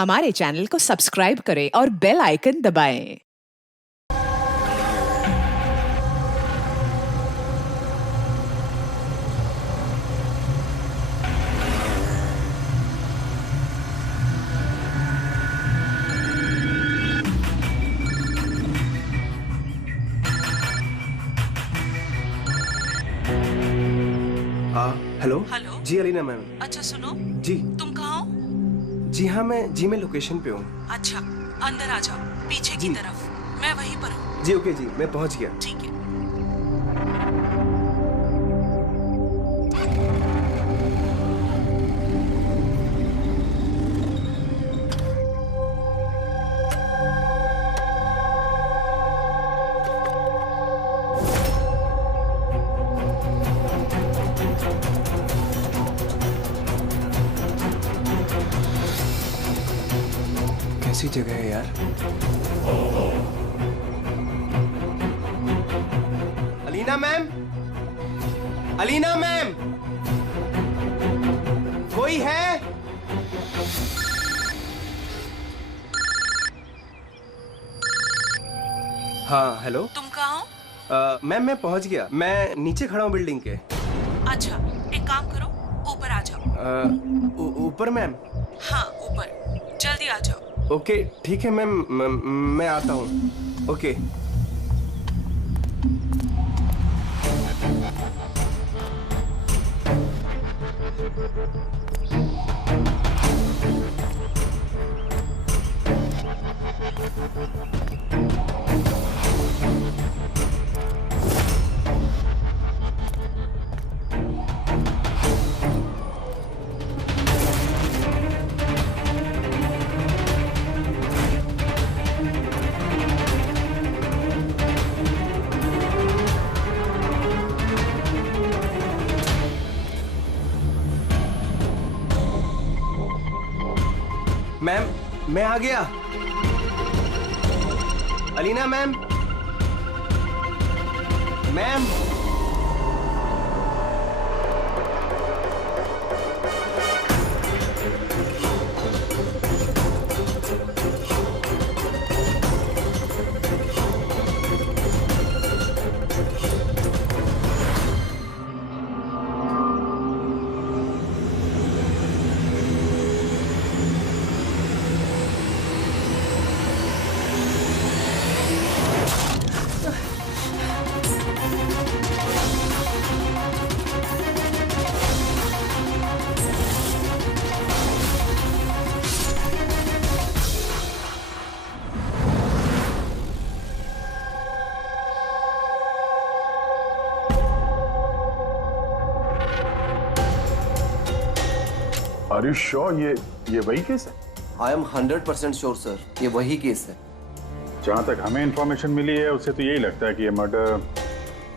हमारे चैनल को सब्सक्राइब करें और बेल आइकन दबाएं। हेलो। हेलो। जी अलीना मैम। अच्छा सुनो, जी। तुम कहाँ हो? जी हाँ, मैं लोकेशन पे हूँ। अच्छा, अंदर आ जाओ, पीछे की जी। तरफ। मैं वहीं पर हूँ। जी ओके जी, मैं पहुँच गया। ठीक है। कैसी जगह है यार। अलीना मैम, अलीना मैम, कोई है? हाँ हेलो। तुम कहाँ हो? मैम मैं पहुँच गया, मैं नीचे खड़ा हूँ बिल्डिंग के। अच्छा, एक काम करो, ऊपर आ जाओ। ऊपर मैम? हाँ ऊपर, जल्दी आ जाओ। ओके ठीक है मैम, मैं आता हूँ। ओके। मैम मैं आ गया। Alina ma'am, ma'am. Are you sure ये वही केस है? आई एम 100% श्योर सर, ये वही केस है। जहाँ तक हमें इंफॉर्मेशन मिली है उससे तो यही लगता है कि ये मर्डर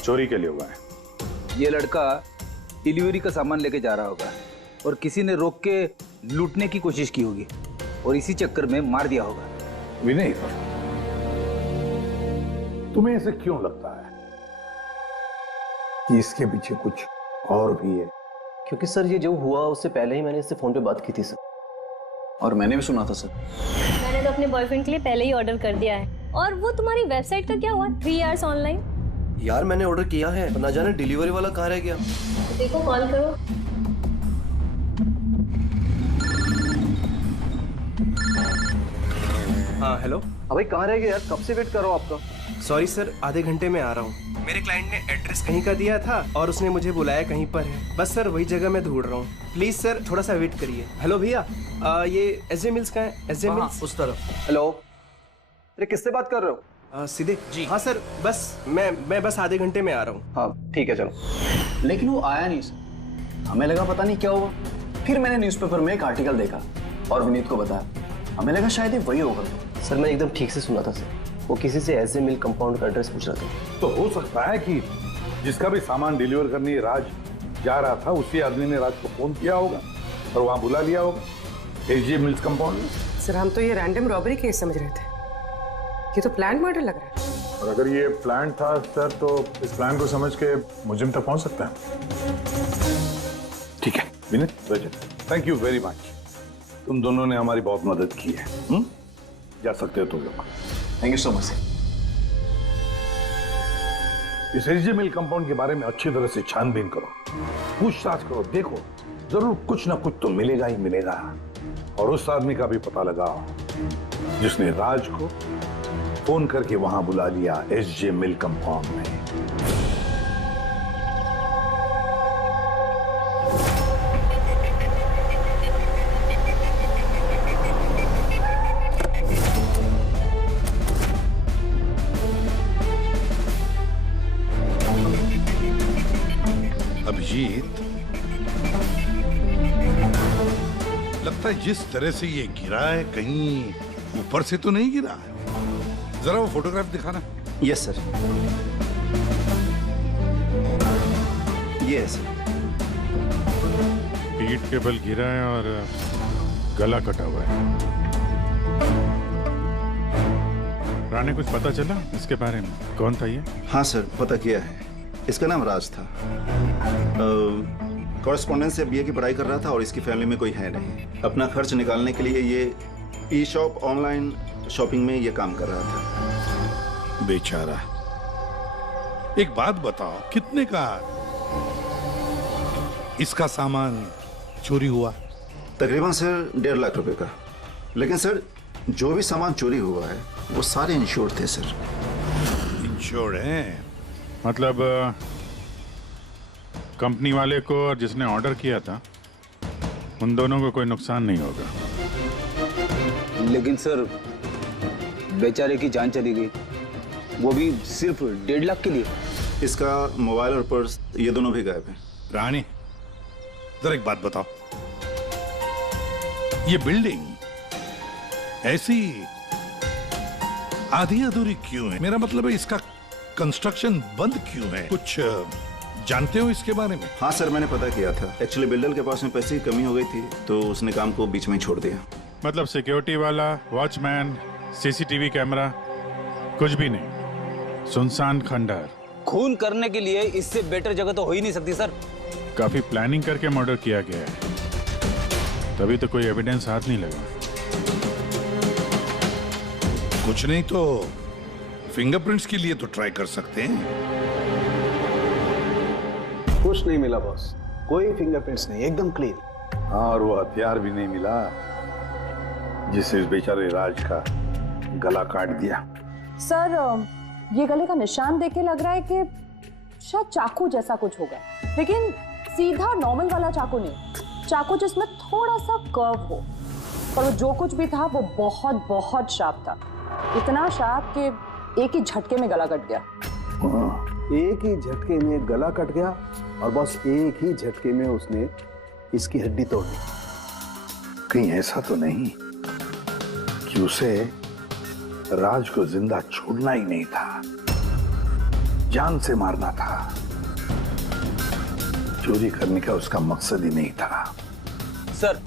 चोरी के लिए हुआ है। ये लड़का डिलीवरी का सामान लेके जा रहा होगा और किसी ने रोक के लूटने की कोशिश की होगी और इसी चक्कर में मार दिया होगा। विनय, तुम्हें ऐसे क्यों लगता है कि इसके पीछे कुछ और भी है? क्योंकि सर ये जो हुआ उससे पहले ही मैंने इससे फोन पे बात की थी सर। और मैंने भी सुना था सर। मैंने तो अपने बॉयफ्रेंड के लिए पहले ही ऑर्डर कर दिया है। और वो तुम्हारी वेबसाइट का क्या हुआ? 3 आवर्स ऑनलाइन। यार मैंने ऑर्डर किया है, ना जाने डिलीवरी वाला कहाँ रह गया। देखो कॉल करो। हाँ हेलो। अभी कहाँ रह गया यार, कब से वेट कर रहा हूँ आपका। सॉरी सर, आधे घंटे में आ रहा हूँ। मेरे क्लाइंट ने एड्रेस कहीं का दिया था और उसने मुझे बुलाया कहीं पर है। बस सर वही जगह मैं ढूंढ रहा हूँ। प्लीज सर थोड़ा सा वेट करिए। हेलो भैया, ये एसजे मिल्स का है? एसजे मिल्स उस तरफ। हेलो, अरे किससे बात कर रहे हो? सीधे जी। हाँ सर, बस मैं बस आधे घंटे में आ रहा हूँ। हाँ ठीक है चलो। लेकिन वो आया नहीं सर, हमें लगा पता नहीं क्या हुआ। फिर मैंने न्यूज़पेपर में एक आर्टिकल देखा और विनीत को बताया। हमें लगा शायद ये वही होगा। सर मैंने एकदम ठीक से सुना था सर, वो किसी से एसजे मिल कंपाउंड का एड्रेस पूछ रहा था। तो हो सकता है कि जिसका भी सामान डिलीवर करने राज जा रहा था उसी आदमी ने राज को फोन किया होगा और वहां बुला लिया होगा एसजे मिल्स कंपाउंड में। सर हम तो ये रैंडम रॉबरी केस समझ रहे थे, ये तो प्लान मर्डर लग रहा है। और अगर ये प्लान था सर तो इस प्लान को समझ के मुजिम तक पहुंच सकता है। ठीक है Vineet, thank you very much. तुम दोनों ने हमारी बहुत मदद की है। जा सकते हो तुम लोग। Thank you so much sir. इस एसजे मिल कंपाउंड के बारे में अच्छी तरह से छानबीन करो, पूछताछ करो, देखो जरूर कुछ ना कुछ तो मिलेगा ही मिलेगा। और उस आदमी का भी पता लगाओ जिसने राज को फोन करके वहां बुला लिया एसजे मिल कंपाउंड में। अभिजीत, लगता है जिस तरह से ये गिरा है कहीं ऊपर से तो नहीं गिरा है। जरा वो फोटोग्राफ दिखाना। Yes sir. ये सर। पीठ के बल गिरा है और गला कटा हुआ है। राणे, कुछ पता चला इसके बारे में? कौन था ये? हाँ सर, पता किया है। इसका नाम राज था। कॉरेस्पॉन्डेंस से बीए की पढ़ाई कर रहा था और इसकी फैमिली में कोई है नहीं। अपना खर्च निकालने के लिए ये ई शॉप ऑनलाइन शॉपिंग में ये काम कर रहा था। बेचारा। एक बात बताओ, कितने का इसका सामान चोरी हुआ? तकरीबन सर 1.5 लाख रुपए का। लेकिन सर जो भी सामान चोरी हुआ है वो सारे इंश्योर्ड थे सर। इंश्योर्ड है? मतलब कंपनी वाले को और जिसने ऑर्डर किया था उन दोनों को कोई नुकसान नहीं होगा। लेकिन सर बेचारे की जान चली गई, वो भी सिर्फ 1.5 लाख के लिए। इसका मोबाइल और पर्स ये दोनों भी गायब हैं। रानी, जरा एक बात बताओ, ये बिल्डिंग ऐसी आधी अधूरी क्यों है? मेरा मतलब है इसका कंस्ट्रक्शन बंद क्यों है? कुछ जानते हो इसके बारे में? हाँ सर, मैंने पता किया था। एक्चुअली बिल्डर के पास में पैसे की कमी हो गई थी तो उसने काम को बीच में ही छोड़ दिया। मतलब सिक्योरिटी वाला, वॉचमैन, सीसीटीवी कैमरा, कुछ भी नहीं, सुनसान खंडहर। खून करने के लिए इससे बेटर जगह तो हो ही नहीं सकती सर। काफी प्लानिंग करके मर्डर किया गया है, तभी तो कोई एविडेंस हाथ नहीं लगा। कुछ नहीं तो फिंगरप्रिंट्स के लिए तो ट्राई कर सकते हैं। कुछ नहीं मिला बॉस, कोई फिंगरप्रिंट्स नहीं, एकदम क्लीन। हाँ, और वो हथियार भी नहीं मिला जिससे इस बेचारे राज का गला काट दिया। सर, ये गले का निशान देख के लग रहा है कि शायद चाकू जैसा कुछ होगा, लेकिन सीधा नॉर्मल वाला चाकू नहीं, चाकू जिसमें थोड़ा सा कर्व हो। पर वो जो कुछ भी था वो बहुत बहुत शार्प था, इतना शार्प कि एक ही झटके में गला कट गया। एक ही झटके में गला कट गया और बस एक ही झटके में उसने इसकी हड्डी तोड़ दी। कहीं ऐसा तो नहीं कि उसे राज को जिंदा छोड़ना ही नहीं था, जान से मारना था? चोरी करने का उसका मकसद ही नहीं था। सर,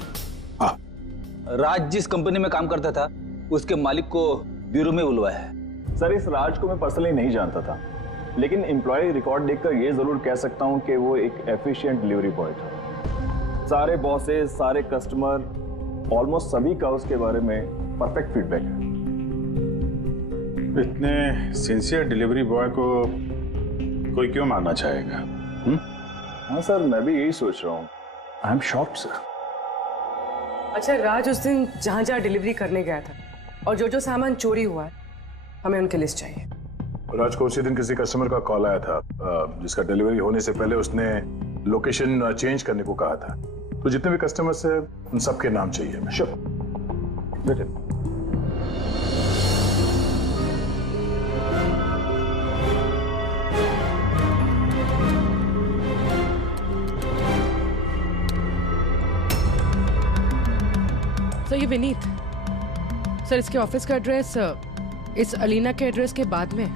राज जिस कंपनी में काम करता था उसके मालिक को ब्यूरो में बुलवाया है। सर, इस राज को मैं पर्सनली नहीं जानता था, लेकिन एम्प्लॉय रिकॉर्ड देखकर ये जरूर कह सकता हूं कि वो एक एफिशिएंट डिलीवरी बॉय था। सारे बॉसेस, सारे कस्टमर, ऑलमोस्ट सभी का उसके बारे में परफेक्ट फीडबैक है। इतने सिंसियर डिलीवरी बॉय को कोई क्यों मारना चाहेगा? हाँ सर, मैं भी यही सोच रहा हूँ। I am shocked sir. अच्छा, राज उस दिन जहाँ जहाँ डिलीवरी करने गया था और जो जो सामान चोरी हुआ है, हमें उनकी लिस्ट चाहिए। राज को उसी दिन किसी कस्टमर का कॉल आया था जिसका डिलीवरी होने से पहले उसने लोकेशन चेंज करने को कहा था। तो जितने भी कस्टमर्स हैं उन सबके नाम चाहिए हमें। श्योर, बेटे। सर, ये विनीत सर, इसके ऑफिस का एड्रेस इस अलीना के एड्रेस के बाद में।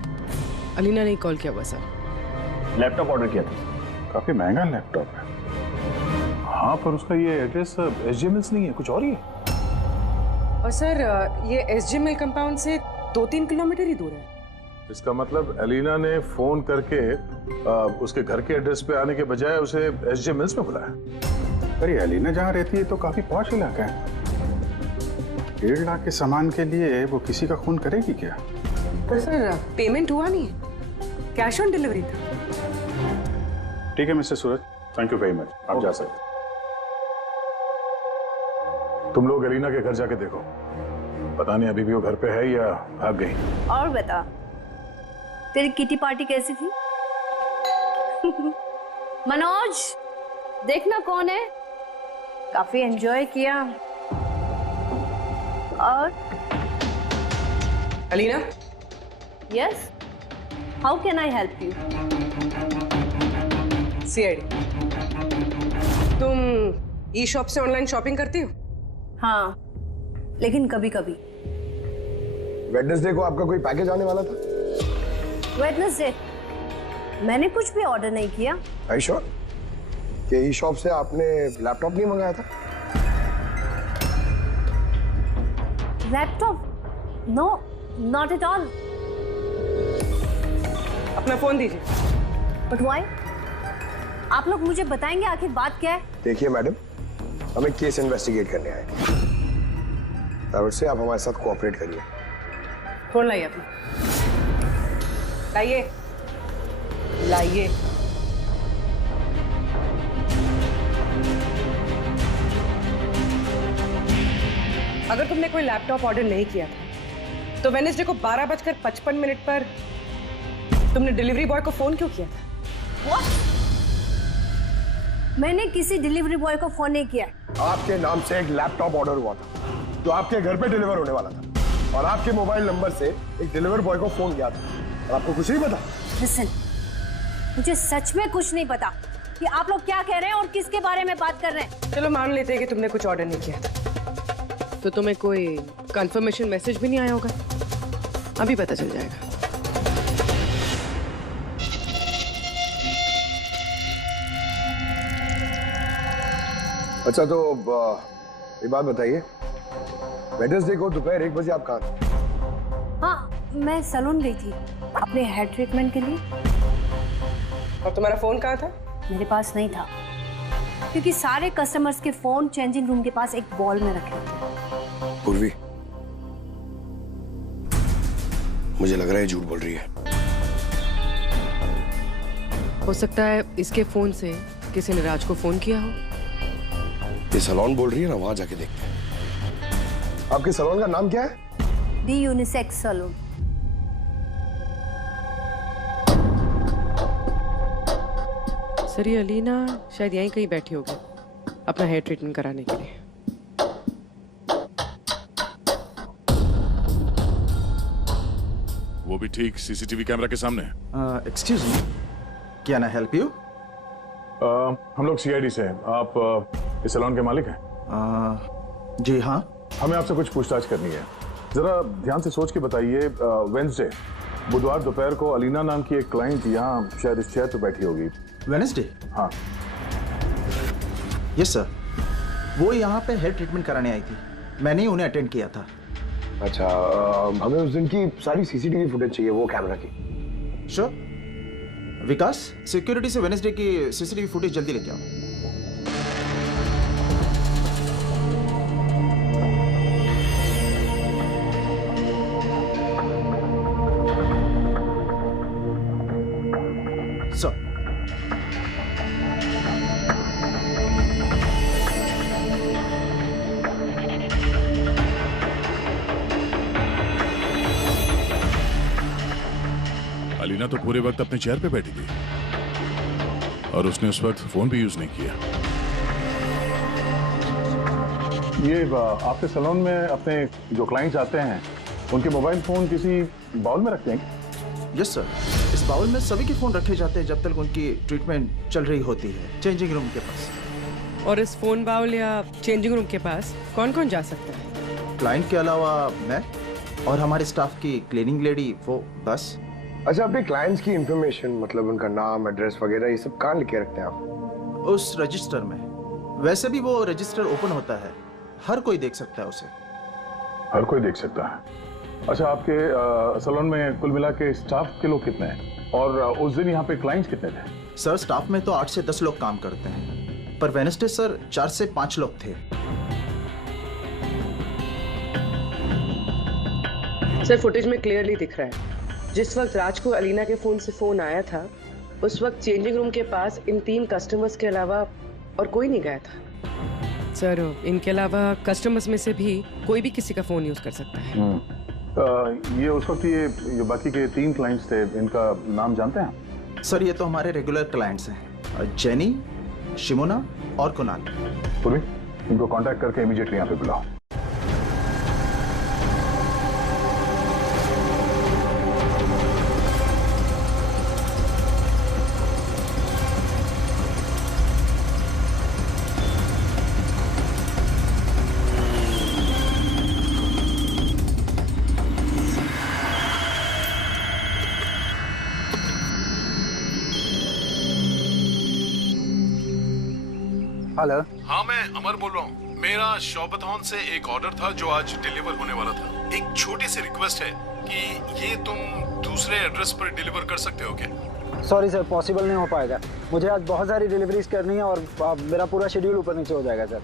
अलीना ने कॉल किया हुआ सर। लैपटॉप ऑर्डर किया था। काफी महंगा लैपटॉप है। हाँ, पर उसका ये एड्रेस एसजे मिल्स नहीं है, कुछ और ही है। और सर, ये एसजे मिल कंपाउंड से 2-3 किलोमीटर ही दूर है। इसका मतलब अलीना ने फोन करके उसके घर के एड्रेस पे आने के बजाय उसे एसजे मिल्स में बुलाया। अरे अलीना जहाँ रहती है तो काफी पॉश इलाका है। 1.5 लाख के सामान के लिए वो किसी का खून करेगी क्या? पर सर पेमेंट हुआ नहीं, कैश ऑन डिलीवरी था। ठीक है mister Suraj, thank you very much, आप जा सकते। तुम लोग अलीना के घर जाके देखो, पता नहीं अभी भी वो घर पे है या भाग गई। और बता, तेरी किटी पार्टी कैसी थी? मनोज, देखना कौन है, काफी एंजॉय किया। और Alina? Yes, how can I help you? CID, तुम ई शॉप से ऑनलाइन शॉपिंग करती हो? हाँ, लेकिन कभी कभी। वेडनेसडे को आपका कोई पैकेज आने वाला था? वेडनेसडे? मैंने कुछ भी ऑर्डर नहीं किया। Are you sure? कि ई शॉप से आपने लैपटॉप नहीं मंगाया था? Laptop? No, not at all. अपना फोन दीजिए। But why? आप लोग मुझे बताएंगे आखिर बात क्या है? देखिए मैडम, हम एक केस इन्वेस्टिगेट करने आए थे, से आप हमारे साथ कोऑपरेट करिए। फोन लाइए अपना, लाइए लाइए। अगर तुमने कोई लैपटॉप ऑर्डर नहीं किया था तो वेडनेसडे को 12:55 पर तुमने डिलीवरी बॉय को फोन क्यों किया था? What? मैंने किसी डिलीवरी बॉय को फोन नहीं किया। आपके नाम से एक लैपटॉप ऑर्डर हुआ था जो आपके घर पे डिलीवर होने वाला था, और आपके मोबाइल नंबर से एक डिलीवर बॉय को फोन किया था, और आपको कुछ नहीं पता? लिसन, मुझे सच में कुछ नहीं पता कि आप लोग क्या कह रहे हैं और किसके बारे में बात कर रहे हैं। चलो मान लेते हैं कि तुमने कुछ ऑर्डर नहीं किया था, तो तुम्हें कोई कंफर्मेशन मैसेज भी नहीं आया होगा, अभी पता चल जाएगा। अच्छा, तो एक बात बताइए, वेडनेसडे को दोपहर 1 बजे आप कहाँ थे? हाँ, मैं सैलून गई थी अपने हेयर ट्रीटमेंट के लिए। और तुम्हारा फोन कहाँ था? मेरे पास नहीं था, क्योंकि सारे कस्टमर्स के फोन चेंजिंग रूम के पास एक बॉल में रखे थे। पूर्वी, मुझे लग रहा है झूठ बोल रही है। हो सकता है इसके फोन से किसी ने राज को फोन किया हो। ये सैलून बोल रही है ना, वहां जाके देखते हैं। आपके सैलून का नाम क्या है? दी यूनिसेक्स सैलून। सर, ये अलीना शायद यहीं कहीं बैठी होगी अपना हेयर ट्रीटमेंट कराने के लिए। वो भी ठीक सीसीटीवी कैमरा के सामने। Excuse me, can I help you? हम लोग सीआईडी से हैं। आप इस सैलून के मालिक हैं? जी हाँ। हमें आपसे कुछ पूछताछ करनी है, जरा ध्यान से सोच के बताइए। वेडनेसडे, बुधवार दोपहर को अलीना नाम की एक क्लाइंट यहाँ शायद इस चेयर पे बैठी होगी। वेडनेसडे? हाँ। यस सर, वो यहाँ पे हेयर ट्रीटमेंट कराने आई थी, मैंने ही उन्हें अटेंड किया था। अच्छा, हमें उस दिन की सारी सीसीटीवी फुटेज चाहिए, वो कैमरा की। श्योर। विकास, सिक्योरिटी से वेडनेसडे की सीसीटीवी फुटेज जल्दी लेके आओ। सर, अलीना तो पूरे वक्त अपने चेयर पे बैठी थी और उसने उस वक्त फोन भी यूज नहीं किया। ये आपके सैलून में अपने जो क्लाइंट्स आते हैं उनके मोबाइल फोन किसी बाउल में रखते हैं? यस सर, इस बाउल में सभी के फोन रखे जाते हैं जब तक उनकी ट्रीटमेंट चल रही होती है, चेंजिंग रूम के पास। और इस फोन बाउल या चेंजिंग रूम के पास कौन कौन जा सकता है? क्लाइंट के अलावा मैं और हमारे स्टाफ की क्लीनिंग लेडी, वो बस। अच्छा, अपने क्लाइंट्स की इंफॉर्मेशन, मतलब उनका नाम, एड्रेस वगैरह, ये सब कहाँ लिखे रखते हैं आप? उस रजिस्टर में। वैसे भी वो रजिस्टर ओपन होता है, हर कोई देख सकता है उसे। हर कोई देख सकता है? अच्छा, आपके सैलून में कुल मिला के स्टाफ के लोग कितने हैं, और उस दिन यहाँ पे क्लाइंट्स कितने थे? सर, स्टाफ में तो 8 से 10 लोग काम करते हैं, पर वेडनेसडे सर 4 से 5 लोग थे। सर फुटेज में क्लियरली दिख रहा है जिस वक्त राज को अलीना के फोन से फोन आया था उस वक्त चेंजिंग रूम के पास इन 3 कस्टमर्स के अलावा और कोई नहीं गया था। सर इनके अलावा कस्टमर्स में से भी कोई भी किसी का फोन यूज कर सकता है। ये उस वक्त ये बाकी के 3 क्लाइंट्स थे, इनका नाम जानते हैं? सर ये तो हमारे रेगुलर क्लाइंट्स हैं, जेनी, शिमोना और कुणाल। पूर्वी, इनको कांटेक्ट करके इमीडिएटली यहाँ पे बुलाओ। हेलो। हाँ मैं अमर बोल रहा हूँ। मेरा शॉपथॉन से एक ऑर्डर था जो आज डिलीवर होने वाला था। एक छोटी सी रिक्वेस्ट है कि ये तुम दूसरे एड्रेस पर डिलीवर कर सकते हो क्या? सॉरी सर, पॉसिबल नहीं हो पाएगा। मुझे आज बहुत सारी डिलीवरीज करनी है और मेरा पूरा शेड्यूल ऊपर नीचे हो जाएगा सर।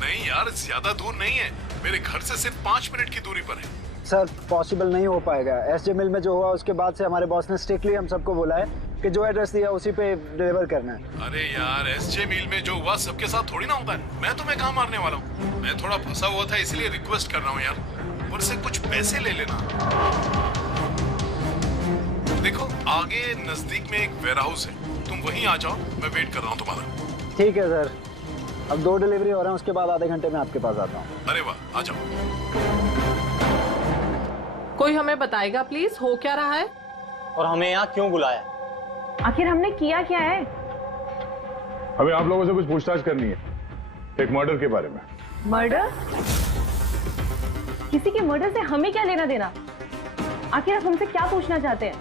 नहीं यार, ज्यादा दूर नहीं है, मेरे घर से सिर्फ 5 मिनट की दूरी पर है। सर पॉसिबल नहीं हो पाएगा। एसजे मिल में जो हुआ उसके बाद से हमारे बॉस ने स्ट्रिक्टली हम सबको बोला है कि जो एड्रेस दिया उसी पे डिलीवर करना है। अरे यार, एसजे मिल में जो हुआ सबके साथ थोड़ी ना होता है। मैं तुम्हें कहाँ मारने वाला हूँ। मैं थोड़ा फंसा हुआ था इसलिए रिक्वेस्ट कर रहा हूँ यार, ऊपर से कुछ पैसे ले लेना। देखो आगे नजदीक में एक वेयर हाउस है, तुम वहीं आ जाओ, मैं वेट कर रहा हूँ तुम्हारा। ठीक है सर, अब 2 डिलीवरी हो रहे हैं, उसके बाद आधे घंटे में आपके पास आता हूँ। अरे वाह, आ जाओ। कोई हमें बताएगा प्लीज हो क्या रहा है और हमें यहाँ क्यों बुलाया? आखिर हमने किया क्या है? हमें आप लोगों से कुछ पूछताछ करनी है, एक मर्डर के बारे में। मर्डर? किसी के मर्डर से हमें क्या लेना देना? आखिर आप हमसे क्या पूछना चाहते हैं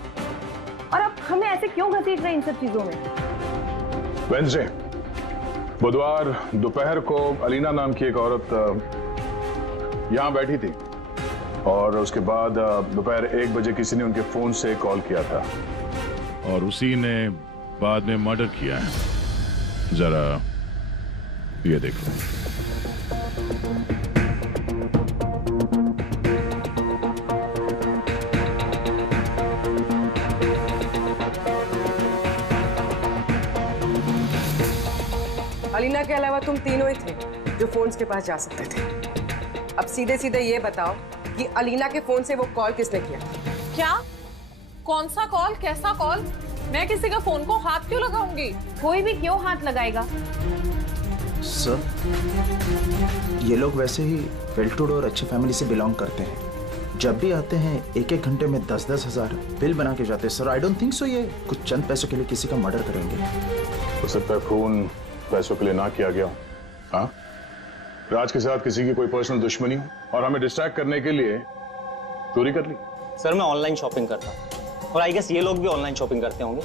और आप हमें ऐसे क्यों घसीट रहे हैं इन सब चीजों में? वेडनेसडे, बुधवार दोपहर को अलीना नाम की एक औरत यहाँ बैठी थी और उसके बाद दोपहर 1 बजे किसी ने उनके फोन से कॉल किया था और उसी ने बाद में मर्डर किया है। जरा ये देख लो। अलीना के अलावा तुम तीनों ही थे जो फोन्स के पास जा सकते थे। अब सीधे सीधे ये बताओ कि अलीना के फोन से वो कॉल किसने किया? क्या? कौन सा कॉल? कैसा कॉल? मैं किसी का फोन को हाथ क्यों लगाऊंगी? कोई भी क्यों हाथ लगाएगा? सर ये लोग वैसे ही वेल टू डू और अच्छी फैमिली से बिलोंग करते हैं। जब भी आते हैं 1-1 घंटे में 10-10 हजार बिल बना के जाते हैं। Sir I don't think so ये कुछ चंद पैसों के लिए किसी का मर्डर करेंगे। हो सकता है फोन पैसों के लिए ना किया गया हो। हाँ, राज के साथ किसी की कोई पर्सनल दुश्मनी हो और हमें डिस्ट्रैक्ट करने के लिए चोरी कर ली। सर मैं ऑनलाइन शॉपिंग करता हूँ और आई गेस ये लोग भी ऑनलाइन शॉपिंग करते होंगे,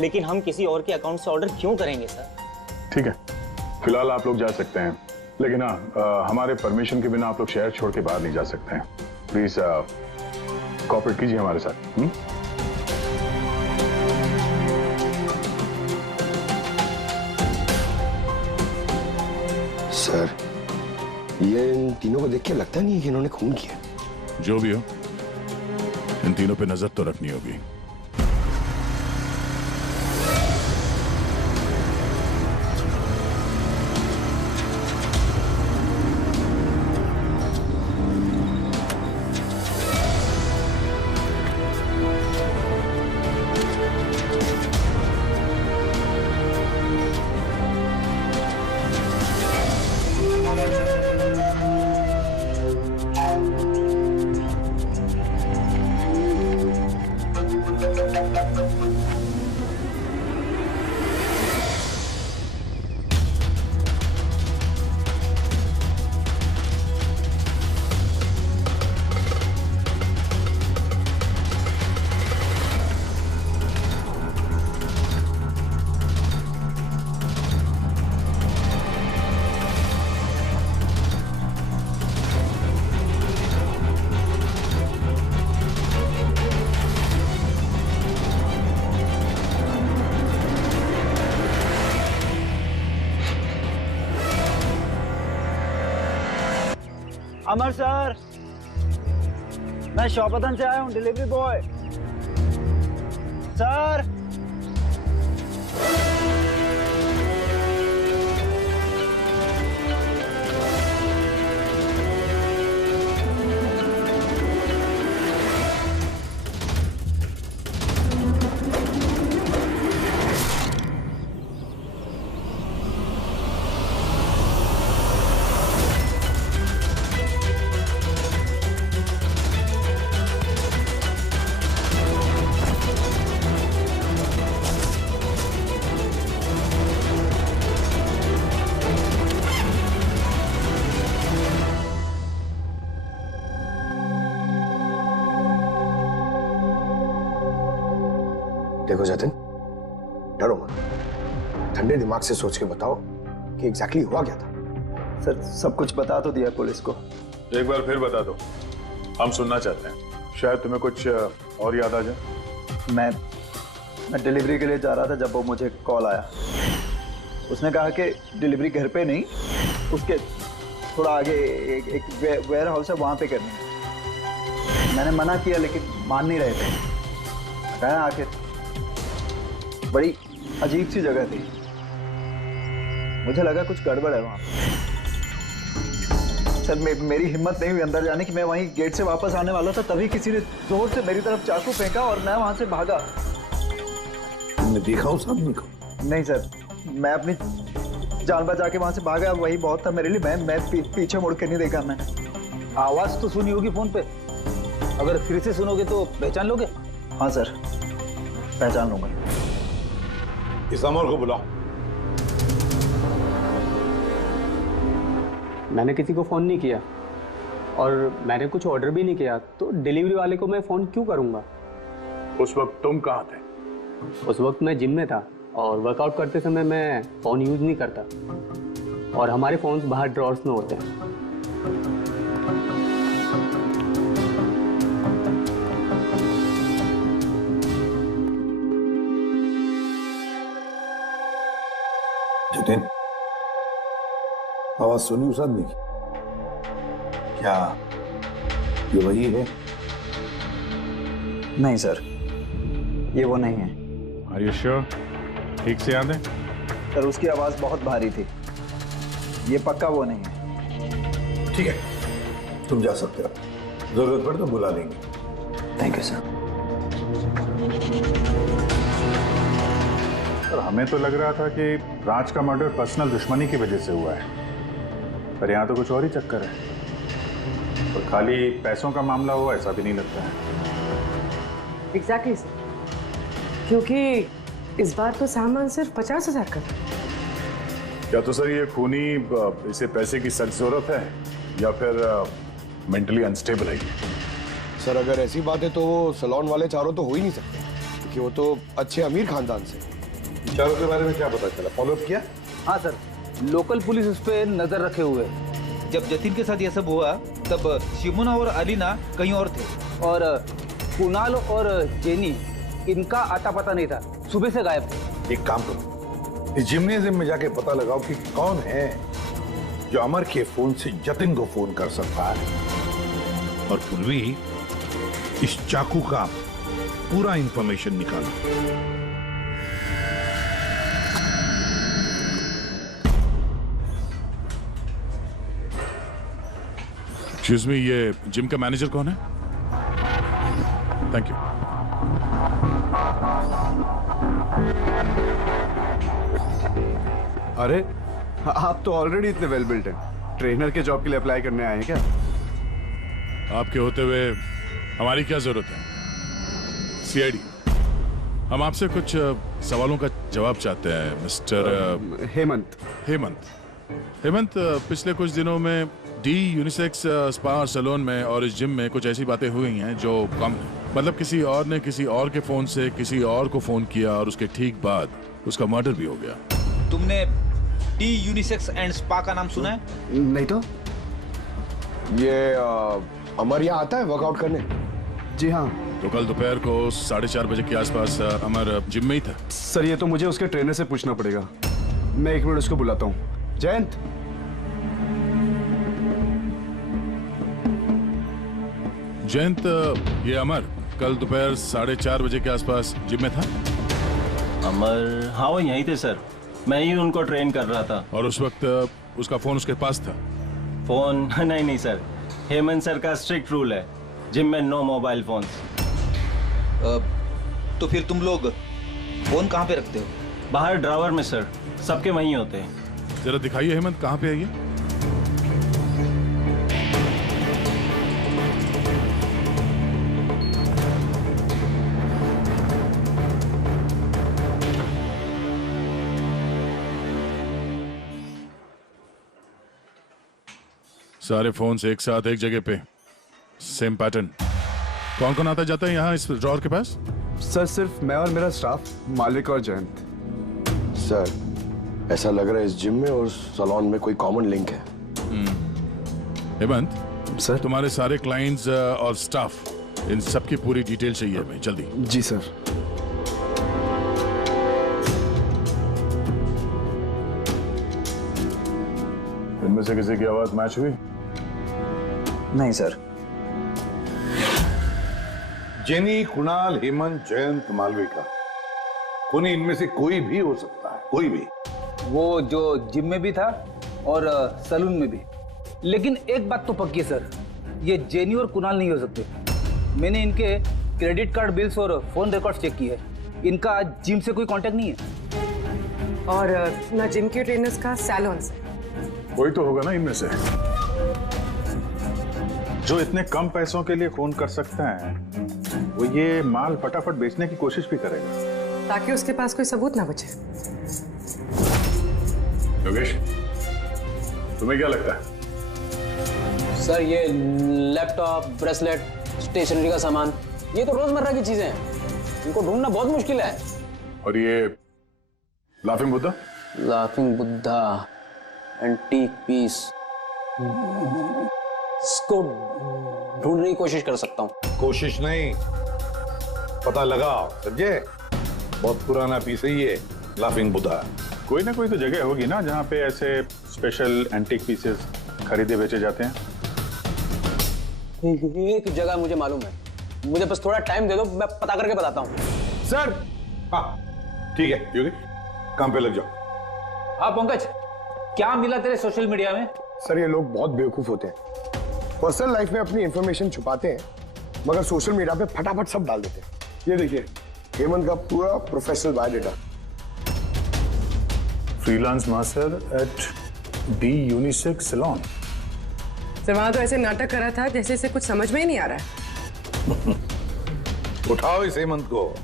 लेकिन हम किसी और के अकाउंट से ऑर्डर क्यों करेंगे सर? ठीक है, फिलहाल आप लोग जा सकते हैं, लेकिन हाँ हमारे परमिशन के बिना आप लोग शहर छोड़ के बाहर नहीं जा सकते हैं। प्लीज कोऑपरेट कीजिए हमारे साथ। सर ये इन तीनों को देख के लगता नहीं है कि इन्होंने खून किया। जो भी हो, इन तीनों पे नजर तो रखनी होगी। अमर सर, मैं शॉपतन से आया हूँ, डिलीवरी बॉय। सर देखो जतिन, डरो मत, ठंडे दिमाग से सोच के बताओ कि एग्जैक्टली हुआ क्या था। सर सब कुछ बता तो दिया पुलिस को। एक बार फिर बता दो, हम सुनना चाहते हैं। शायद तुम्हें कुछ और याद आ जाए। मैं डिलीवरी के लिए जा रहा था जब वो मुझे कॉल आया। उसने कहा कि डिलीवरी घर पे नहीं, उसके थोड़ा आगे एक वेयर हाउस है, वहाँ पे करनी है। मैंने मना किया लेकिन मान नहीं रहे थे। कहा आखिर बड़ी अजीब सी जगह थी, मुझे लगा कुछ गड़बड़ है वहाँ। सर मेरी हिम्मत नहीं हुई अंदर जाने की। मैं वहीं गेट से वापस आने वाला था, तभी किसी ने जोर से मेरी तरफ चाकू फेंका और मैं वहां से भागा। तुमने देखा उस आदमी को? नहीं सर, मैं अपनी जान बचा के वहां से भागा, वही बहुत था मेरे लिए। मैं पीछे मुड़ के नहीं देखा मैंने। आवाज तो सुनी होगी फोन पे, अगर फिर से सुनोगे तो पहचान लोगे? हाँ सर, पहचान लूंगा। इस अमर को बुलाओ। मैंने किसी को फ़ोन नहीं किया और मैंने कुछ ऑर्डर भी नहीं किया, तो डिलीवरी वाले को मैं फ़ोन क्यों करूंगा? उस वक्त तुम कहाँ थे? उस वक्त मैं जिम में था और वर्कआउट करते समय मैं फ़ोन यूज़ नहीं करता, और हमारे फ़ोन्स बाहर ड्रॉर्स में होते हैं। जतिन, आवाज सुनी उस आदमी की? क्या ये वही है? नहीं सर, ये वो नहीं है। Are you sure? ठीक से याद है? सर उसकी आवाज बहुत भारी थी, ये पक्का वो नहीं है। ठीक है, तुम जा सकते हो, जरूरत पड़े तो बुला लेंगे। Thank you sir. सर हमें तो लग रहा था कि राज का मर्डर पर्सनल दुश्मनी की वजह से हुआ है, पर यहाँ तो कुछ और ही चक्कर है। और खाली पैसों का मामला हो ऐसा भी नहीं लगता है। एग्जैक्टली सर, क्योंकि इस बार तो सामान सिर्फ 50,000 का था। क्या तो सर ये खूनी इसे पैसे की सख्त जरूरत है या फिर मेंटली अनस्टेबल है? सर अगर ऐसी बात है तो वो सैलून वाले चारों तो हो ही नहीं सकते, क्योंकि वो तो अच्छे अमीर खानदान से। चारों के बारे में क्या पता चला? फॉलोअप किया? हाँ सर, लोकल पुलिस उस पर नजर रखे हुए। जब जतिन के साथ यह सब हुआ तब शिमुना और अलीना कहीं और थे, और कुणाल और जेनी इनका आता पता नहीं था, सुबह से गायब थे। एक काम करो, इस जिम्नेजियम में जाके पता लगाओ कि कौन है जो अमर के फोन से जतिन को फोन कर सकता है। और पुलवी, इस चाकू का पूरा इंफॉर्मेशन निकालो। एक्सक्यूज मी, ये जिम का मैनेजर कौन है? Thank you. अरे आप तो ऑलरेडी इतने वेल बिल्ट हैं, ट्रेनर के जॉब के लिए अप्लाई करने आए हैं क्या? आपके होते हुए हमारी क्या जरूरत है? सीआईडी, हम आपसे कुछ सवालों का जवाब चाहते हैं मिस्टर हेमंत, पिछले कुछ दिनों में डी यूनिसेक्स स्पा और सैलून में और इस जिम में कुछ ऐसी बातें हुई हैं जो कम है। मतलब किसी और ने किसी और के फोन से किसी और को फोन किया और उसके ठीक बाद उसका मर्डर भी हो गया। तुमने डी यूनिसेक्स एंड स्पा का नाम सुना है? नहीं तो। ये अमर यहाँ आता है वर्कआउट करने? जी हाँ। तो कल दोपहर को 4:30 बजे के आसपास अमर जिम में ही था। सर ये तो मुझे उसके ट्रेनर से पूछना पड़ेगा, मैं 1 मिनट उसको बुलाता हूँ। जयंत, जयंत, ये अमर कल दोपहर 4:30 बजे के आसपास जिम में था। अमर, हाँ वो यहीं थे सर, मैं ही उनको ट्रेन कर रहा था। और उस वक्त उसका फोन उसके पास था? फोन नहीं सर, हेमंत सर का स्ट्रिक्ट रूल है, जिम में नो मोबाइल फोन। तो फिर तुम लोग फोन कहाँ पे रखते हो? बाहर ड्रावर में सर, सबके वहीं होते हैं। जरा दिखाइए हेमंत, कहाँ पे है ये? सारे फोन्स एक साथ एक जगह पे, सेम पैटर्न। कौन कौन आता जाता है यहाँ इस ड्रॉअर के पास? सर सिर्फ मैं और मेरा स्टाफ, मालिक और जयंत। सर ऐसा लग रहा है इस जिम में और सैलून में कोई कॉमन लिंक है। हेमंत सर, तुम्हारे सारे क्लाइंट्स और स्टाफ, इन सब की पूरी डिटेल चाहिए हमें, जल्दी। जी सर। इनमें से किसी की आवाज मैच हुई? नहीं सर। जेनी, कुणाल, हेमंत, जयंत, मालविका, कोई इनमें से कोई भी हो सकता है, कोई भी। वो जो जिम में भी था और सलून में भी। लेकिन एक बात तो पक्की है सर, ये जेनी और कुणाल नहीं हो सकते। मैंने इनके क्रेडिट कार्ड बिल्स और फोन रिकॉर्ड चेक किए, इनका जिम से कोई कांटेक्ट नहीं है। और ना जिम के ट्रेनर्स का, सैलून से। कोई तो होगा ना इनमें से जो इतने कम पैसों के लिए फोन कर सकते हैं, वो ये माल फटाफट बेचने की कोशिश भी करेगा, ताकि उसके पास कोई सबूत ना बचे। योगेश, तुम्हें क्या लगता है? सर ये लैपटॉप, ब्रेसलेट, स्टेशनरी का सामान, ये तो रोजमर्रा की चीजें हैं, इनको ढूंढना बहुत मुश्किल है। और ये laughing Buddha? Laughing Buddha, antique piece, इसको ढूंढने की कोशिश कर सकता हूँ। कोशिश नहीं, पता लगाओ, समझे? बहुत पुराना पीस है ये लाफिंग बुद्धा। कोई ना कोई तो जगह होगी ना जहाँ पे ऐसे स्पेशल एंटीक पीसेस खरीदे बेचे जाते हैं। एक जगह मुझे मालूम है, मुझे बस थोड़ा टाइम दे दो, मैं पता करके बताता हूँ। सर हाँ ठीक है योगेश, काम पे लग जाओ। हाँ पंकज, क्या मिला तेरे सोशल मीडिया में? सर ये लोग बहुत बेवकूफ होते हैं, पर्सनल लाइफ में अपनी इंफॉर्मेशन छुपाते हैं, मगर सोशल मीडिया पे फटाफट सब डाल देते हैं। ये देखिए हेमंत का पूरा professional biodata. Freelance master at the unisex salon. Sir वहां तो ऐसे नाटक कर रहा था जैसे इसे कुछ समझ में ही नहीं आ रहा है। उठाओ इस हेमंत को।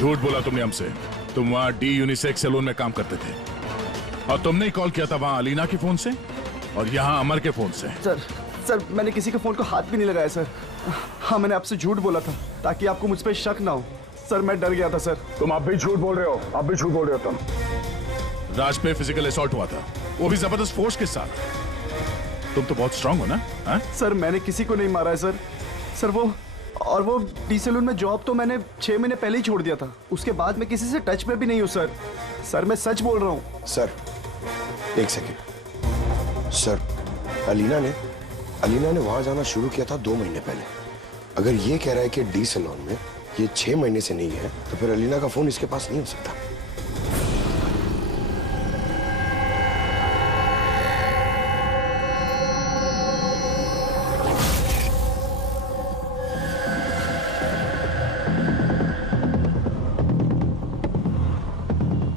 झूठ बोला तुमने हमसे। तुम वहां डी यूनिसेक्स सैलून में काम करते थे और तुमने ही कॉल किया था वहां अलीना के फोन से और यहाँ अमर के फोन से। सर मैंने किसी के फोन को हाथ भी नहीं लगाया सर। हाँ मैंने आपसे झूठ बोला था ताकि आपको मुझ पर शक ना हो। सर मैं डर गया था सर। तुम अब भी झूठ बोल रहे हो, अब भी झूठ बोल रहे हो तुम। राज पे फिजिकल असॉल्ट हुआ था, वो भी जबरदस्त फोर्स के साथ। तुम तो बहुत स्ट्रांग हो ना? हा? सर मैंने किसी को नहीं मारा है सर। सर वो डी सैलून में जॉब तो मैंने 6 महीने पहले ही छोड़ दिया था, उसके बाद मैं किसी से टच में भी नहीं हूँ सर। सर मैं सच बोल रहा हूँ। सर एक सेकेंड सर, अलीना ने वहां जाना शुरू किया था 2 महीने पहले। अगर ये कह रहा है कि डी सैलून में ये 6 महीने से नहीं है, तो फिर अलीना का फोन इसके पास नहीं हो सकता।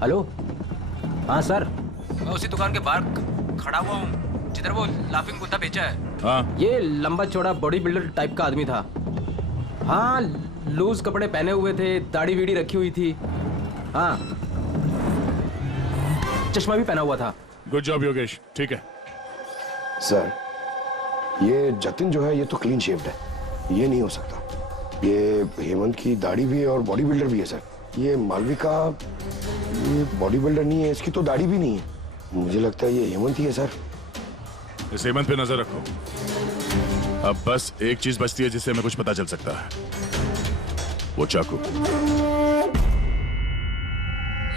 हेलो, हाँ सर। मैं उसी दुकान के बाहर खड़ा हुआ हूँ जिधर वो लाफिंग बुद्धा बेचा है। हाँ, ये लंबा चौड़ा बॉडी बिल्डर टाइप का आदमी था। हाँ, लूज कपड़े पहने हुए थे, दाढ़ी वीड़ी रखी हुई थी। हाँ, चश्मा भी पहना हुआ था। गुड जॉब योगेश, ठीक है। सर, ये जतिन जो है ये तो क्लीन शेव्ड है, ये नहीं हो सकता। ये हेमंत की दाढ़ी भी है और बॉडी बिल्डर भी है सर। ये मालविका, ये बॉडी बिल्डर नहीं है, इसकी तो दाढ़ी भी नहीं है। मुझे लगता है ये हेमंत ही है सर। इस हेमंत पे नजर रखो। अब बस एक चीज बचती है जिससे हमें कुछ पता चल सकता है, वो चाकू।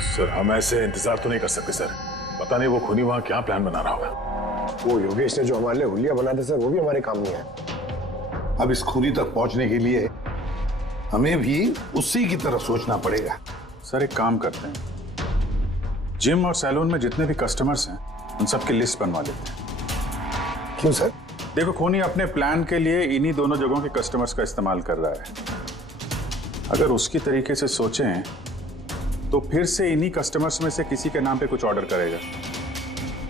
सर, हम ऐसे इंतजार तो नहीं कर सकते सर। पता नहीं वो खूनी वहां क्या प्लान बना रहा होगा। वो योगेश ने जो हमारे लिए हुलिया बना था सर, वो भी हमारे काम नहीं है। अब इस खूनी तक पहुंचने के लिए हमें भी उसी की तरह सोचना पड़ेगा। सर, एक काम करते हैं, जिम और सैलून में जितने भी कस्टमर्स हैं उन सबकी लिस्ट बनवा लेते हैं। क्यों सर? देखो, खूनी अपने प्लान के लिए इन्हीं दोनों जगहों के कस्टमर्स का इस्तेमाल कर रहा है। अगर उसकी तरीके से सोचें तो फिर से इन्हीं कस्टमर्स में से किसी के नाम पे कुछ ऑर्डर करेगा।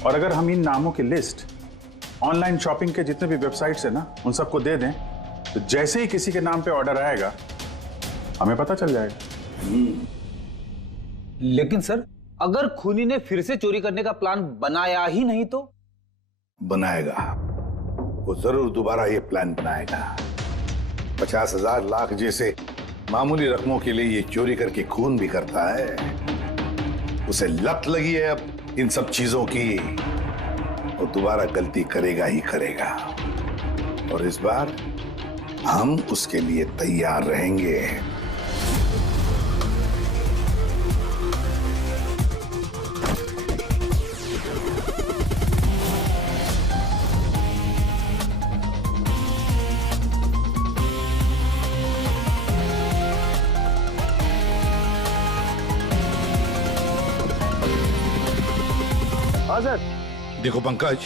और अगर हम इन नामों की लिस्ट ऑनलाइन शॉपिंग के जितने भी वेबसाइट्स हैं ना, उन सबको दे दें, तो जैसे ही किसी के नाम पे ऑर्डर आएगा हमें पता चल जाएगा। लेकिन सर, अगर खूनी ने फिर से चोरी करने का प्लान बनाया ही नहीं तो? बनाएगा, वो जरूर दोबारा ये प्लान बनाएगा। 50,000 लाख जैसे मामूली रकमों के लिए ये चोरी करके खून भी करता है। उसे लत लगी है अब इन सब चीजों की, वो दोबारा गलती करेगा ही करेगा। और इस बार हम उसके लिए तैयार रहेंगे। हाँ सर। देखो पंकज,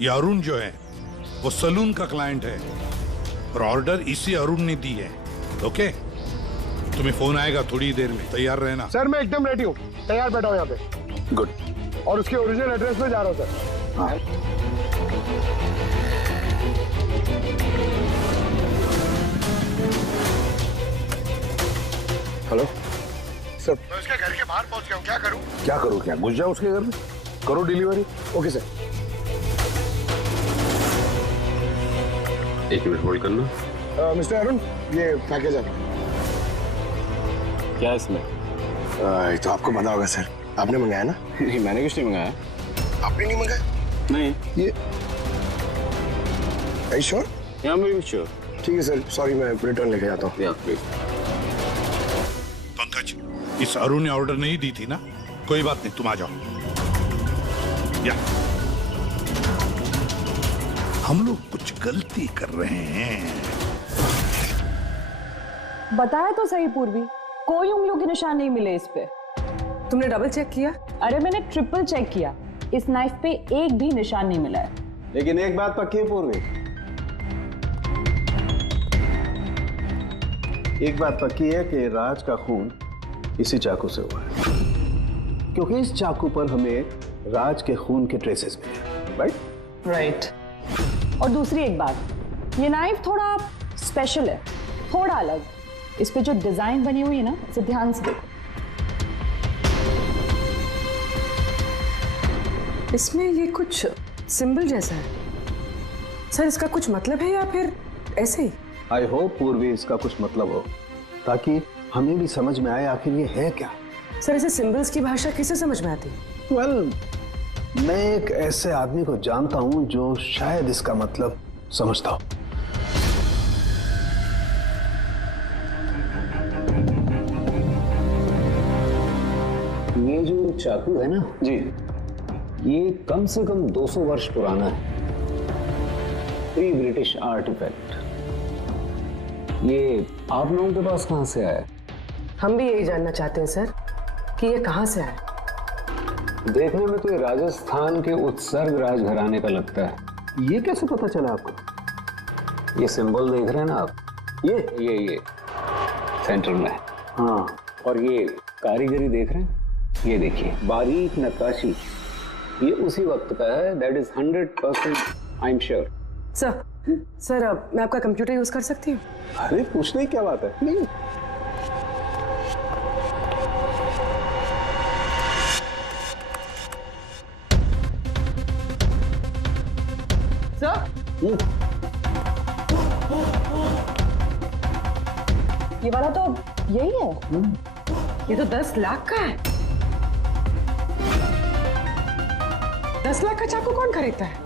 ये अरुण जो है वो सलून का क्लाइंट है और ऑर्डर इसी अरुण ने दी है। ओके, तुम्हें फोन आएगा थोड़ी देर में, तैयार रहना। सर मैं एकदम रेडी हूँ, तैयार बैठा हूँ यहाँ पे। गुड। और उसके ओरिजिनल एड्रेस पे जा रहा हूँ सर। हाँ। Hello sir. मैं उसके घर के बाहर पहुंच गया हूँ, क्या करूँ? क्या करूँ? क्या घुस जाओ उसके घर में, करो डिलीवरी। Okay sir. एक मिनट होल्ड करना। मिस्टर अरुण, ये पैकेज है। क्या है इसमें? ये तो आपको पता होगा सर, आपने मंगाया ना? नहीं, मैंने कुछ नहीं मंगाया। आपने नहीं मंगाया? नहीं। ये श्योर? Yeah, I'm sure. ठीक है सर, सॉरी, मैं रिटर्न लेके जाता हूँ। पंकज, इस अरुण ने ऑर्डर नहीं दी थी ना? कोई बात नहीं, तुम आ जाओ। या हम लोग कुछ गलती कर रहे हैं। बताया तो सही पूर्वी, कोई उंगलियों के निशान नहीं मिले इस पे। तुमने डबल चेक किया? अरे मैंने ट्रिपल चेक किया, इस नाइफ पे एक भी निशान नहीं मिला है। लेकिन एक बात पक्की है पूर्वी, एक बात पक्की है कि राज का खून इसी चाकू से हुआ है, क्योंकि इस चाकू पर हमें राज के खून के ट्रेसेस मिले। राइट? राइट। और दूसरी एक बात, ये नाइफ थोड़ा स्पेशल है, थोड़ा अलग। इस पे जो डिजाइन बनी हुई है ना, इसे ध्यान से देखो। इसमें ये कुछ सिंबल जैसा है सर, इसका कुछ मतलब है या फिर ऐसे ही? आई होप पूर्वी इसका कुछ मतलब हो, ताकि हमें भी समझ में आए आखिर ये है क्या। सर, ऐसे सिंबल्स की भाषा किसे समझ में आती है? वेल, मैं एक ऐसे आदमी को जानता हूं जो शायद इसका मतलब समझता हो। ये जो चाकू है ना जी, ये कम से कम 200 वर्ष पुराना है। Pre British artefact. ये आप लोगों के पास कहां से आया? हम भी यही जानना चाहते हैं सर कि ये कहां से आया। देखने में तो ये राजस्थान के उत्सर्ग राजघराने का लगता है। ये कैसे पता चला आपको? ये सिंबल देख रहे हैं ना आप, ये सेंटर में है। हाँ, और ये कारीगरी देख रहे हैं? ये देखिए, बारीक नक्काशी, ये उसी वक्त का है। That is 100% I am sure. Sir मैं आपका कंप्यूटर यूज कर सकती हूँ? अरे पूछने की क्या बात है, नहीं। सर ये वाला तो यही है। ये तो 10 लाख का है। 10 लाख का चाकू कौन खरीदता है?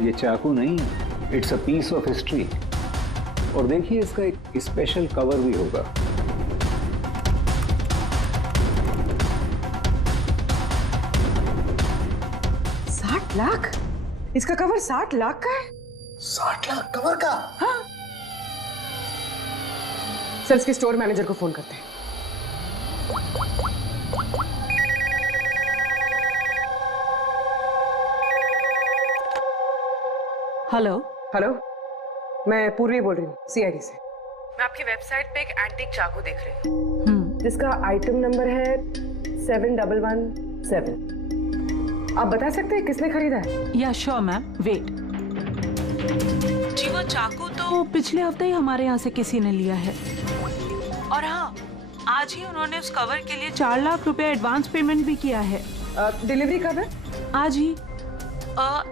ये चाकू नहीं है, it's a piece of history. और देखिए इसका एक स्पेशल कवर भी होगा। लाख? इसका कवर 60 लाख का है? 60 लाख कवर का? हाँ। सर इसके स्टोर मैनेजर को फोन करते हैं। हेलो हेलो, मैं पूर्वी बोल रही हूँ सीआईडी से। मैं आपकी वेबसाइट पे एक एंटीक चाकू देख रही हूँ जिसका आइटम नंबर है 7117। आप बता सकते हैं किसने खरीदा है? या श्योर मैम, वेट। जी वो चाकू तो पिछले हफ्ते ही हमारे यहाँ से किसी ने लिया है। और हाँ, आज ही उन्होंने उस कवर के लिए 4 लाख रुपए एडवांस पेमेंट भी किया है। डिलीवरी कब है? आज ही।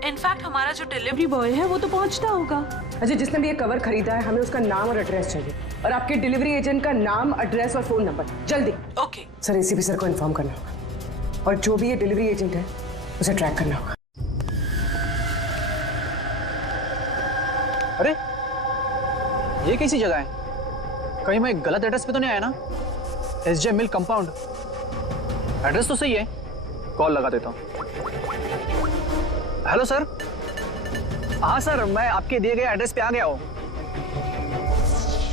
इनफैक्ट हमारा जो डिलीवरी बॉय है वो तो पहुंचता होगा। अच्छा, जिसने भी ये कवर खरीदा है हमें उसका नाम और एड्रेस चाहिए, और आपके डिलीवरी एजेंट का नाम, एड्रेस और फोन नंबर, जल्दी। ओके सर, एसीपी सर को इन्फॉर्म करना होगा, और जो भी ये डिलीवरी एजेंट है उसे ट्रैक करना होगा। अरे ये कैसी जगह है? कहीं मैं गलत एड्रेस पे तो नहीं आया ना? SJ मिल कंपाउंड, एड्रेस तो सही है। कॉल लगा देता हूँ। Hello sir. हाँ सर, मैं आपके दिए गए एड्रेस पे आ गया हूँ।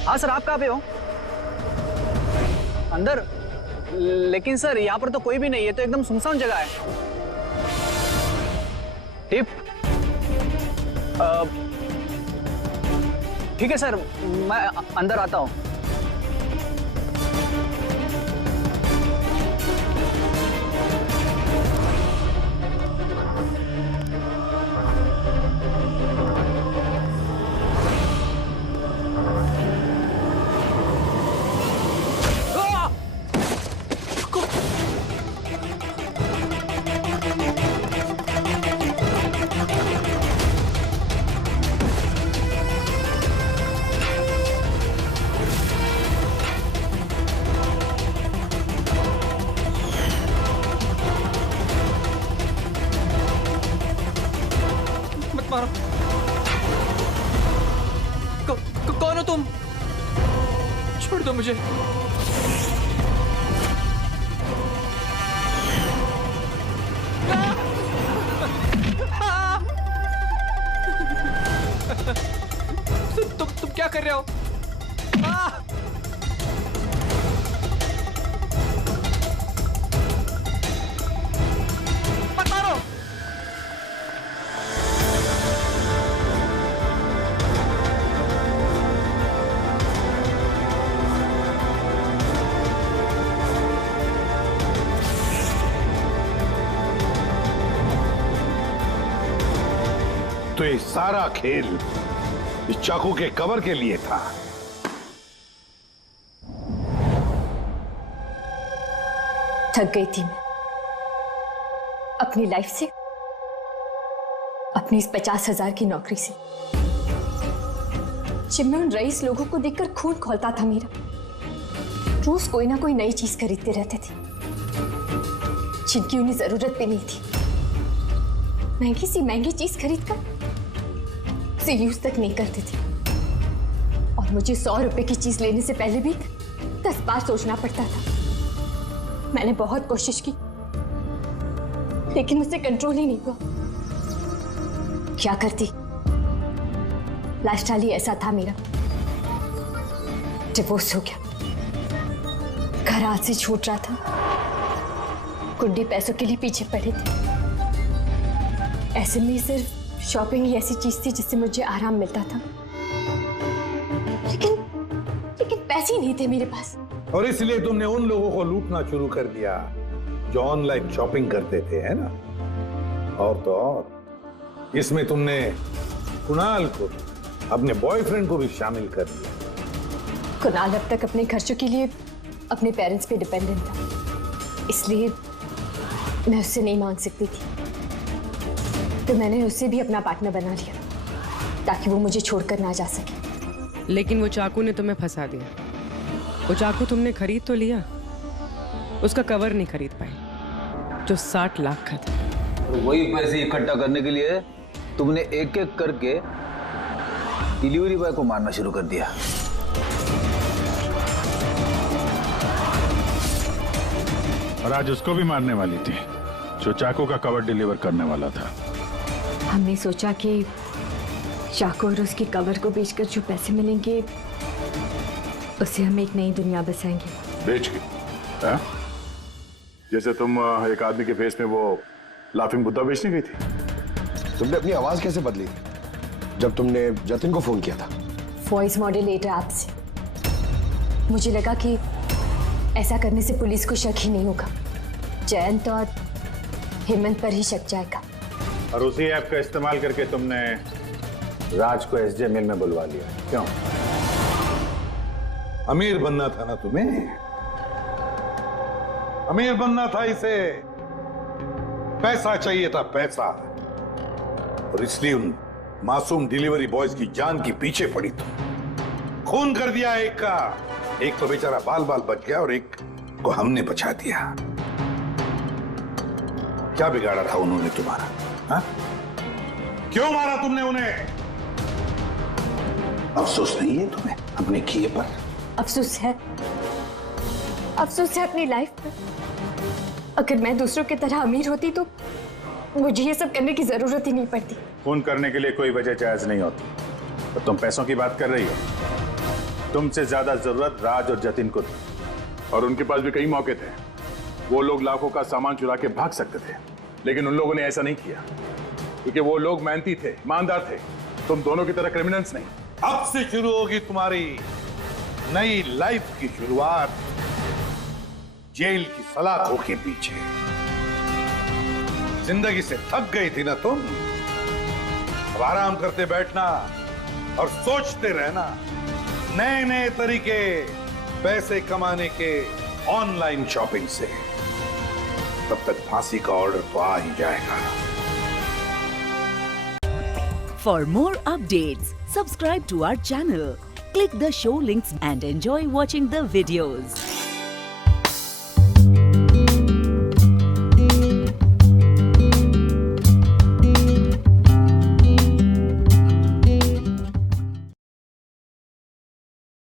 हाँ सर, आप कहाँ पे हो? अंदर? लेकिन सर यहाँ पर तो कोई भी नहीं है, तो एकदम सुनसान जगह है। टिप? ठीक है सर, मैं अंदर आता हूँ। कौन हो तुम? छोड़ दो मुझे। तुम क्या कर रहे हो? मत मारो। तो ये सारा खेल इस चाकू के कवर के लिए था। थक गई थी मैं अपनी लाइफ से, अपनी इस 50,000 की नौकरी से। जब मैं उन रईस लोगों को देखकर खून खौलता था मेरा, रोज कोई ना कोई नई चीज खरीदते रहते थे जिनकी उन्हें जरूरत भी नहीं थी। महंगी सी महंगी चीज खरीदकर उसे यूज तक नहीं करते थे, और मुझे 100 रुपए की चीज लेने से पहले भी 10 बार सोचना पड़ता था। मैंने बहुत कोशिश की लेकिन मुझसे कंट्रोल ही नहीं हुआ। क्या करती? लाइफस्टाइल ही ऐसा था मेरा। डिवोर्स हो गया, घर हाथ से छूट रहा था, कुंडी पैसों के लिए पीछे पड़े थे। ऐसे में सिर्फ शॉपिंग ही ऐसी चीज थी जिससे मुझे आराम मिलता था, लेकिन पैसे ही नहीं थे मेरे पास। और इसलिए तुमने उन लोगों को लूटना शुरू कर दिया जो ऑनलाइन शॉपिंग करते थे, है ना? और तो और इसमें तुमने कुणाल को, अपने बॉयफ्रेंड को भी शामिल कर दिया। कुणाल अब तक अपने खर्चों के लिए अपने पेरेंट्स पे डिपेंडेंट था, इसलिए मैं उससे नहीं मांग सकती थी, तो मैंने उससे भी अपना पार्टनर बना लिया ताकि वो मुझे छोड़कर ना जा सके। लेकिन वो चाकू ने तुम्हें फंसा दिया। वो चाकू तुमने खरीद तो लिया, उसका कवर नहीं खरीद पाई जो 60 लाख का था। और वही पैसे इकट्ठा करने के लिए तुमने एक एक करके डिलीवरी बॉय को मारना शुरू कर दिया। और आज उसको भी मारने वाली थी जो चाकू का कवर डिलीवर करने वाला था। हमने सोचा कि चाकू और उसके कवर को बेचकर जो पैसे मिलेंगे उससे हम एक नई दुनिया बसाएंगे। बेच के? हाँ? जैसे तुम एक आदमी के फेस में वो लाफिंग बुद्धा बेचने गई थी। तुमने अपनी आवाज कैसे बदली जब तुमने जतिन को फोन किया था? वॉइस मॉड्यूलेटर ऐप से। मुझे लगा कि ऐसा करने से पुलिस को शक ही नहीं होगा, जयंत और हेमंत पर ही शक जाएगा। और उसी ऐप का इस्तेमाल करके तुमने राज को एसजे मिल में बुलवा लिया, क्यों? अमीर बनना था ना तुम्हें? अमीर बनना था इसे, पैसा चाहिए था, पैसा। और इसलिए उन मासूम डिलीवरी बॉयज की जान के पीछे पड़ी तुम। खून कर दिया एक का, एक तो बेचारा बाल बाल बच गया और एक को हमने बचा दिया। क्या बिगाड़ा था उन्होंने तुम्हारा? हा? क्यों मारा तुमने उन्हें? अफसोस नहीं है तुम्हें अपने किए पर? अफसोस है, अफसोस है अपनी लाइफ पर। अगर मैं दूसरों की तरह अमीर होती तो मुझे ये सब करने की जरूरत ही नहीं पड़ती। खून करने के लिए कोई वजह जायज नहीं होती। तो तुम पैसों की बात कर रही हो। तुमसे ज्यादा जरूरत राज और जतिन को थी, और उनके पास भी कई मौके थे। वो लोग लाखों का सामान चुरा के भाग सकते थे, लेकिन उन लोगों ने ऐसा नहीं किया क्योंकि वो लोग मेहनती थे, ईमानदार थे। तुम दोनों की तरह क्रिमिनल्स नहीं। अब से शुरू होगी तुम्हारी नई लाइफ की शुरुआत जेल की सलाखों के पीछे। जिंदगी से थक गई थी ना तुम? अब आराम करते बैठना और सोचते रहना नए नए तरीके पैसे कमाने के ऑनलाइन शॉपिंग से। तब तक फांसी का ऑर्डर तो आ ही जाएगा। For more updates, subscribe to our channel, click the show links and enjoy watching the videos.